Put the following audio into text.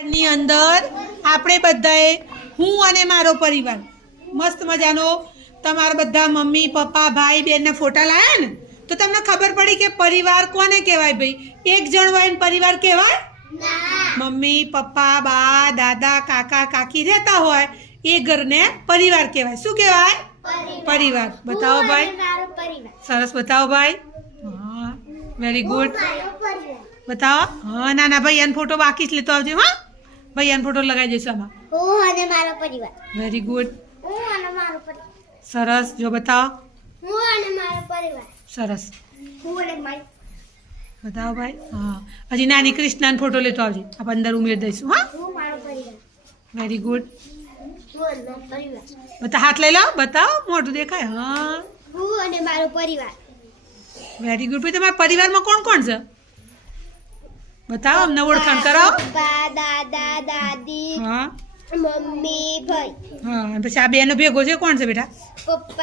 ની અંદર આપણે બધાએ હું અને મારો પરિવાર મસ્ત મજાનો તમારા બધા મમ્મી પપ્પા ભાઈ બહેનના ફોટા લાયા ને તો તમને ખબર પડી કે પરિવાર કોને કહેવાય ભાઈ એક જણ હોય ને પરિવાર કહેવાય મમ્મી પપ્પા બા દાદા કાકા કાકી રહેતા હોય એ ઘરને પરિવાર કહેવાય શું કહેવાય પરિવાર બતાવો ભાઈ સરસ બતાવો ભાઈ હા વેરી ગુડ बताओ हाँ ना ना भैया फोटो बाकी ले तो आवजे हाँ भैया फोटो लगाई जैसे आमा હું અને મારો પરિવાર वेरी गुड હું અને મારો પરિવાર सरस जो बताओ હું અને મારો પરિવાર सरस હું અને મારી बताओ भाई हाँ हजी नानी कृष्णा फोटो लेतो आवजे आप अंदर उमेर दईशु हाँ હું મારો પરિવાર वेरी गुड હું અને મારો પરિવાર बता हाथ ले लो बताओ मोटू देखा है हाँ હું અને મારો પરિવાર वेरी गुड भाई तुम्हारे परिवार में कौन कौन से बताओ हमने ओळखाण कराओ પપ્પા દાદા દાદી हाँ મમ્મી ભાઈ हाँ પછી આ બેનો ભેગો છે કોણ છે બેટા પપ્પા